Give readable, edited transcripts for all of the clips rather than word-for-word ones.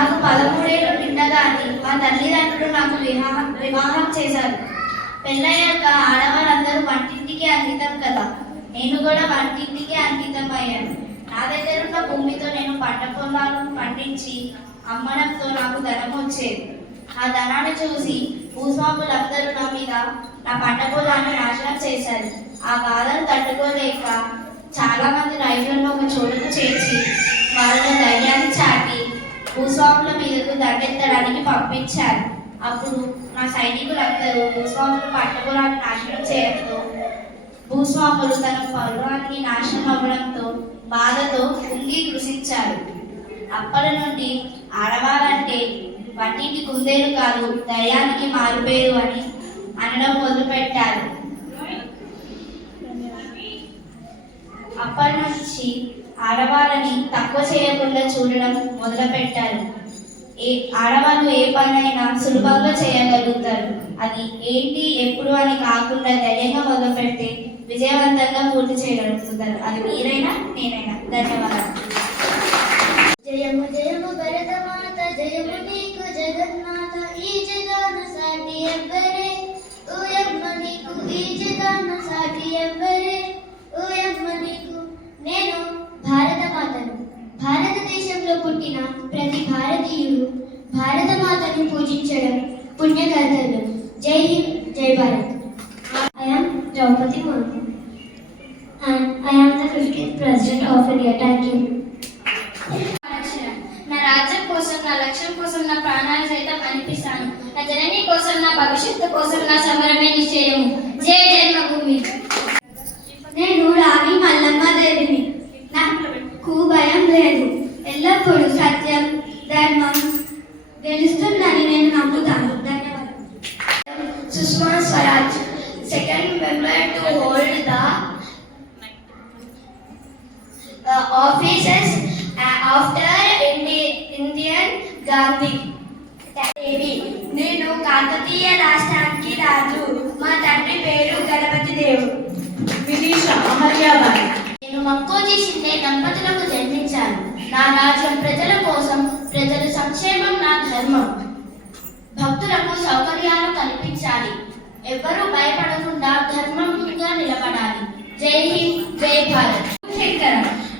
నాకు 13 ఏళ్ళు నిండగానే మా తల్లిదండ్రులు నాకు వివాహం చేశారు. పెళ్ళయ్యాక ఆడవాళ్ళందరూ వంటింటికి అంకితం కదా, నేను కూడా వంటింటికి అంకితం అయ్యాను. నా దగ్గర ఉన్న భూమితో నేను పంట పొలాలను పండించి అమ్మడంతో నాకు ధనం వచ్చేది. ఆ ధనాన్ని చూసి భూస్వాములందరూ నా మీద నా పంట పొలాన్ని నాశనం చేశారు. ఆ బాధను తట్టుకోలేక చాలా మంది రైతులను ఒక చోటుకు చేర్చి వాళ్ళ ధైర్యాన్ని చాటి భూస్వాముల మీదకు దండెత్తడానికి పంపించారు. అప్పుడు నా సైనికులందరూ భూస్వాముల పంట పొలాన్ని నాశనం చేయడంతో భూస్వాములు తన పొలాన్ని నాశనం అవ్వడంతో బాధతో కుంగి కృషించారు. అప్పటి నుండి ఆడవాళ్ళంటే వంటింటి కుందేలు కాదు, ధైర్యానికి మారుపేరు అని అనడం మొదలుపెట్టారు. అప్పటి నుంచి ఆడవాళ్ళని తక్కువ చేయకుండా చూడడం మొదలుపెట్టారు. ఆడవాళ్ళు ఏ పనైనా సులభంగా చేయగలుగుతారు. అది ఏంటి ఎప్పుడు అని కాకుండా ధైర్యంగా మొదలు పెడితే విజయవంతంగా పూర్తి చేయగలుగుతారు. అది మీరైనా నేనైనా. ధన్యవాదాలు. జయము జయము భరతమాత, జయము నీకు జగన్నాథ, ఈ జగాన సాటి ఎవ్వరే, ఓయమ్మ నీకు ఈ జగాన సాటి ఎవ్వరే, ఓయమ్మ నీకు. నేను భారతమాతను. భారతదేశంలో పుట్టిన ప్రతి భారతీయుడు భారతమాతను పూజించడం పుణ్యకర్తవ్యం. జై హింద్, జై Bharat. I am Draupadi Murmu and I am the 50th President of India. Thank you. నా రాజ్యం కోసం, నా లక్ష్యం కోసం నా ప్రాణాలు సైతం అనిపిస్తాను. నా జనని కోసం, నా భవిష్యత్తు కోసం నా సమరమే నిశ్చయము. జై జన్మభూమి. నేను రాణి మల్లమ్మ దేవిని. నాకు భయం లేదు. ఎల్లప్పుడూ సత్యం, ధర్మం గెలుస్తుందని నేను నమ్ముతాను. ధన్యవాదాలు. Sushma Swaraj, second member to hold the offices after Indian Gandhi. నేను కాకతీయ రాష్ట్రానికి రాజు. మా తండ్రి పేరు గణపతి దేవుడు. వినీషా అమర్యాబాయి. నేను మంకోజీ షిండే దంపతులకు జన్మించాను. నా రాజ్యం ప్రజల కోసం, ప్రజల సంక్షేమం నా ధర్మం. భక్తులకు సౌకర్యాలు కల్పించాలి. ఎవ్వరూ భయపడకుండా ధర్మంగా నిలబడాలి. జై హింద్, జై భారత్.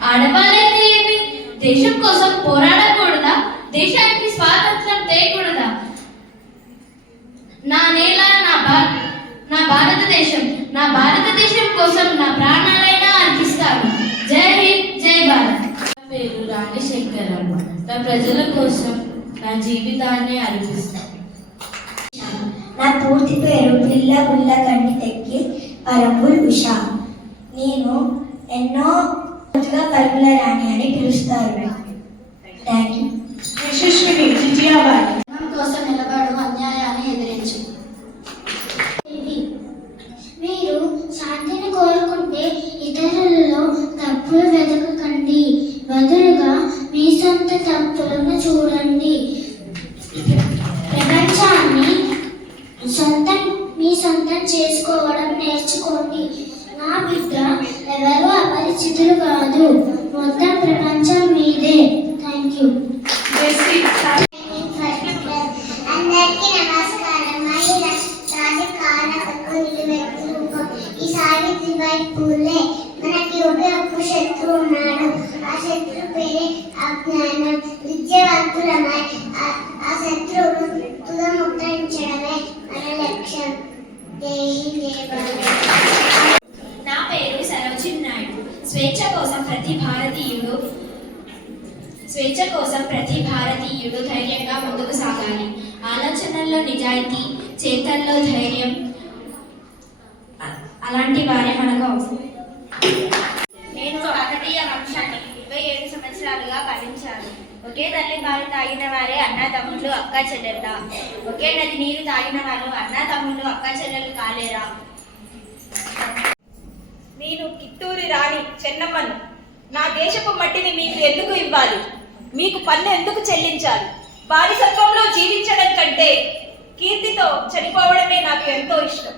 ఆడవాళ్ళైతే ఏమి, దేశం కోసం పోరాడకూడదా? దేశానికి స్వాతంత్రం తేకూడదా? నా నేల నా భారతదేశం. నా భారతదేశం కోసం నా ప్రాణాలైనా అర్పిస్తాను. జై హింద్, జై భారత్. నా పేరు రాణి శంకరమ్మ. నా ప్రజల కోసం నా జీవితాన్ని అర్పిస్తాను. నా పూర్తి పేరు పిల్ల గుల్ల కంటి తెక్కి పరపుల్ ఉషా. నేను ఎన్నో రోజుగా పరుగుల రాణి అని పిలుస్తారు. Thank you. యశస్విని జిజియాబాయి. కోసం నిలబడు, అన్యాయాన్ని ఎదిరించు. మీరు శాంతిని కోరుకుంటే ఇతరులలో తప్పులు వెతకకండి, బదులుగా మీ సొంత తప్పులను చూడండి. ప్రపంచాన్ని మీ సొంతం చేసుకోవడం నేర్చుకోండి. నా బిడ్డ ఎవరు అపరిచితులు కాదు, మొత్తం ప్రపంచం మీదే. Thank you. అందరికీ నమస్కారం. ఈ సావిత్రిబాయి పూలే. మనకి ఒక శత్రువు ఉన్నాడు. ఆ శత్రు పేరే అజ్ఞానం. విద్యావంతులమై ఆ శత్రువును తుదముట్టడించడమే మన లక్ష్యం. నా పేరు సరోజిని నాయుడు. స్వేచ్ఛ కోసం ప్రతి భారతీయుడు ధైర్యంగా ముందుకు సాగాలి. ఆలోచనల్లో నిజాయితీ, చేతల్లో ధైర్యం, అలాంటి వారే మనకు అవసరం. నేను కాకతీయ వంశాన్ని 27 సంవత్సరాలుగా పాలించాను. ఒకే తల్లి పాలు తాగిన వారే అన్నా తమ్ముళ్ళు, అక్క చెల్లెళ్ళ. ఒకే నది నీరు తాగిన వాళ్ళు అన్నా తమ్ముళ్ళు, అక్క చెల్లెళ్ళు కాలేరా? నేను కిత్తూరి రాణి చెన్నమ్మను. నా దేశపు మట్టిని మీకు ఎందుకు ఇవ్వాలి? మీకు పన్ను ఎందుకు చెల్లించాలి? బానిసత్వంలో జీవించడం కంటే కీర్తితో చనిపోవడమే నాకు ఎంతో ఇష్టం.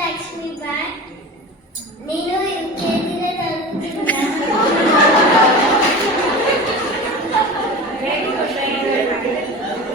లక్ష్మీబాయి. నేను